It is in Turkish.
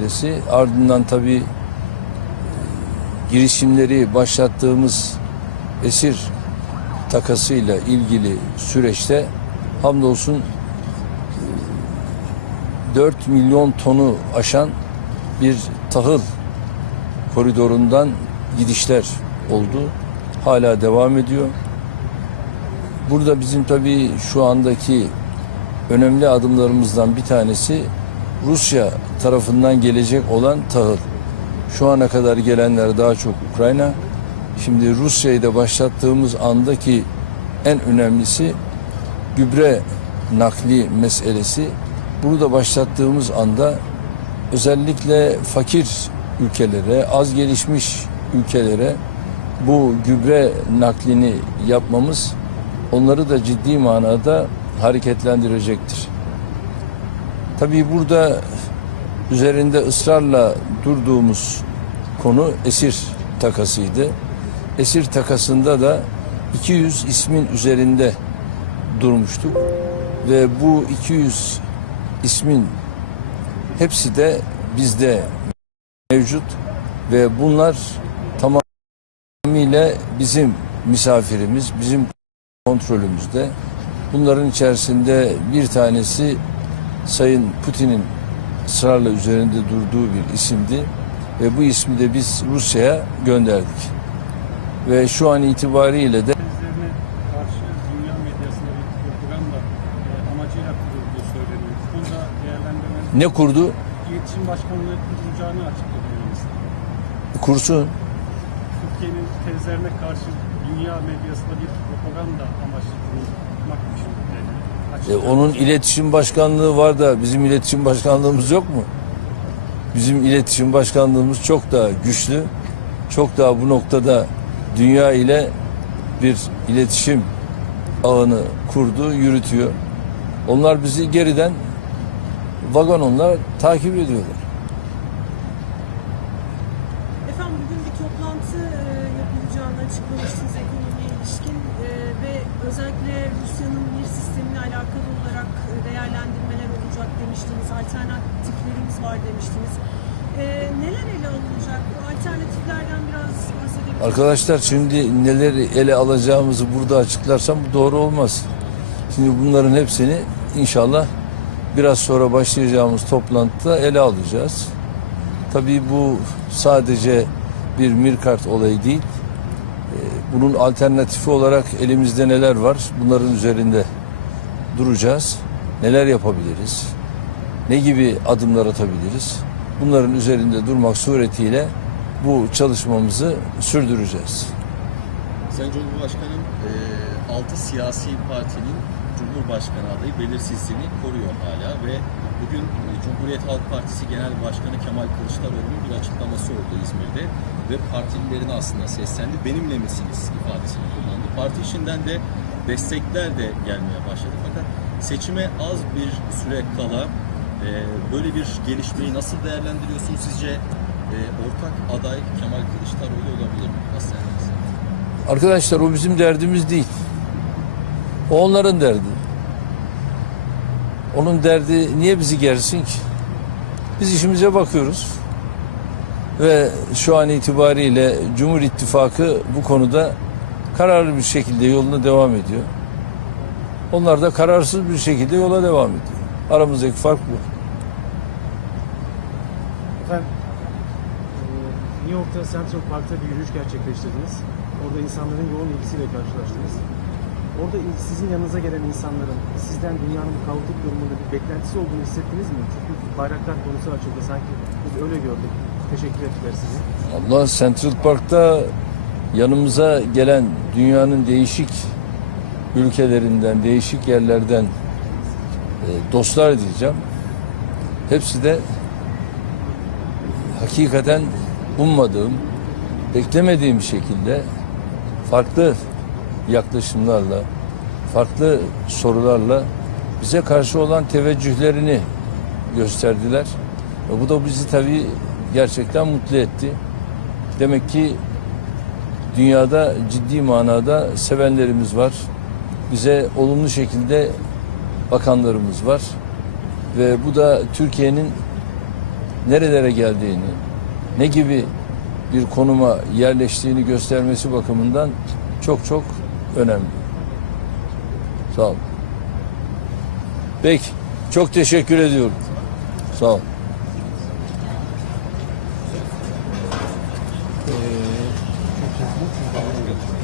meselesi. Ardından tabii e, girişimleri başlattığımız esir takasıyla ilgili süreçte hamdolsun e, 4 milyon tonu aşan bir tahıl koridorundan gidişler oldu. Hala devam ediyor. Burada bizim tabii şu andaki önemli adımlarımızdan bir tanesi Rusya tarafından gelecek olan tahıl. Şu ana kadar gelenler daha çok Ukrayna. Şimdi Rusya'yı da başlattığımız andaki en önemlisi gübre nakli meselesi. Bunu da başlattığımız anda özellikle fakir ülkelere, az gelişmiş ülkelere bu gübre naklini yapmamız onları da ciddi manada hareketlendirecektir. Tabii burada üzerinde ısrarla durduğumuz konu esir takasıydı. Esir takasında da 200 ismin üzerinde durmuştuk ve bu 200 ismin hepsi de bizde mevcut ve bunlar tamamıyla bizim misafirimiz, bizim kontrolümüzde. Bunların içerisinde bir tanesi Sayın Putin'in ısrarla üzerinde durduğu bir isimdi ve bu ismi de biz Rusya'ya gönderdik. Ve şu an itibariyle de e, ne kurdu? iletişim başkanlığı kurulacağını açıkladı. Kursun. Türkiye'nin tezlerine karşı dünya medyasında bir propaganda amaçlı kurulmak için E, onun iletişim başkanlığı var da bizim iletişim başkanlığımız yok mu? Bizim iletişim başkanlığımız çok daha güçlü. Çok daha bu noktada dünya ile bir iletişim ağını kurdu, yürütüyor. Onlar bizi geriden vagononla takip ediyorlar. Efendim bugün bir toplantı e, yapılacağını açıklamıştınız ekonomiye ilişkin e, ve özellikle Rusya'nın alakalı olarak e, değerlendirmeler olacak demiştiniz. Alternatiflerimiz var demiştiniz. E, neler ele alınacak? Bu alternatiflerden biraz bahsedebilir? Arkadaşlar şimdi neleri ele alacağımızı burada açıklarsam bu doğru olmaz. Şimdi bunların hepsini inşallah biraz sonra başlayacağımız toplantıda ele alacağız. Tabii bu sadece bir mirkart olayı değil. Ee, Bunun alternatifi olarak elimizde neler var? Bunların üzerinde duracağız. Neler yapabiliriz? Ne gibi adımlar atabiliriz? Bunların üzerinde durmak suretiyle bu çalışmamızı sürdüreceğiz. Sayın Cumhurbaşkanım, 6 siyasi partinin Cumhurbaşkanı adayı belirsizliğini koruyor hala ve bugün e, Cumhuriyet Halk Partisi Genel Başkanı Kemal Kılıçdaroğlu'nun bir açıklaması oldu İzmir'de ve partililerine aslında seslendi. Benimle misiniz ifadesini kullandı. Parti içinden de destekler de gelmeye başladı fakat seçime az bir süre kala e, böyle bir gelişmeyi nasıl değerlendiriyorsunuz sizce? e, ortak aday Kemal Kılıçdaroğlu olabilir mi? Nasıl değerlendiriyorsunuz? Arkadaşlar o bizim derdimiz değil. O onların derdi. Onun derdi niye bizi gersin ki? Biz işimize bakıyoruz. Ve şu an itibariyle Cumhur İttifakı bu konuda kararlı bir şekilde yoluna devam ediyor. Onlar da kararsız bir şekilde yola devam ediyor. Aramızdaki fark bu. Efendim, eee, New York'ta Central Park'ta bir yürüyüş gerçekleştirdiniz. Orada insanların yoğun ilgisiyle karşılaştınız. Orada sizin yanınıza gelen insanların sizden dünyanın kaotik durumunda bir beklentisi olduğunu hissettiniz mi? Çünkü bayraklar konusu açıldı sanki biz öyle gördük. Teşekkür ettiler size. Allah Central Park'ta yanımıza gelen dünyanın değişik ülkelerinden, değişik yerlerden e, dostlar diyeceğim. Hepsi de hakikaten ummadığım, beklemediğim şekilde farklı yaklaşımlarla, farklı sorularla bize karşı olan teveccühlerini gösterdiler. Ve bu da bizi tabii gerçekten mutlu etti. Demek ki dünyada ciddi manada sevenlerimiz var. Bize olumlu şekilde bakanlarımız var. Ve bu da Türkiye'nin nerelere geldiğini, ne gibi bir konuma yerleştiğini göstermesi bakımından çok çok önemli. Sağ olun. Peki. Çok teşekkür ediyorum. Sağ olun. 음.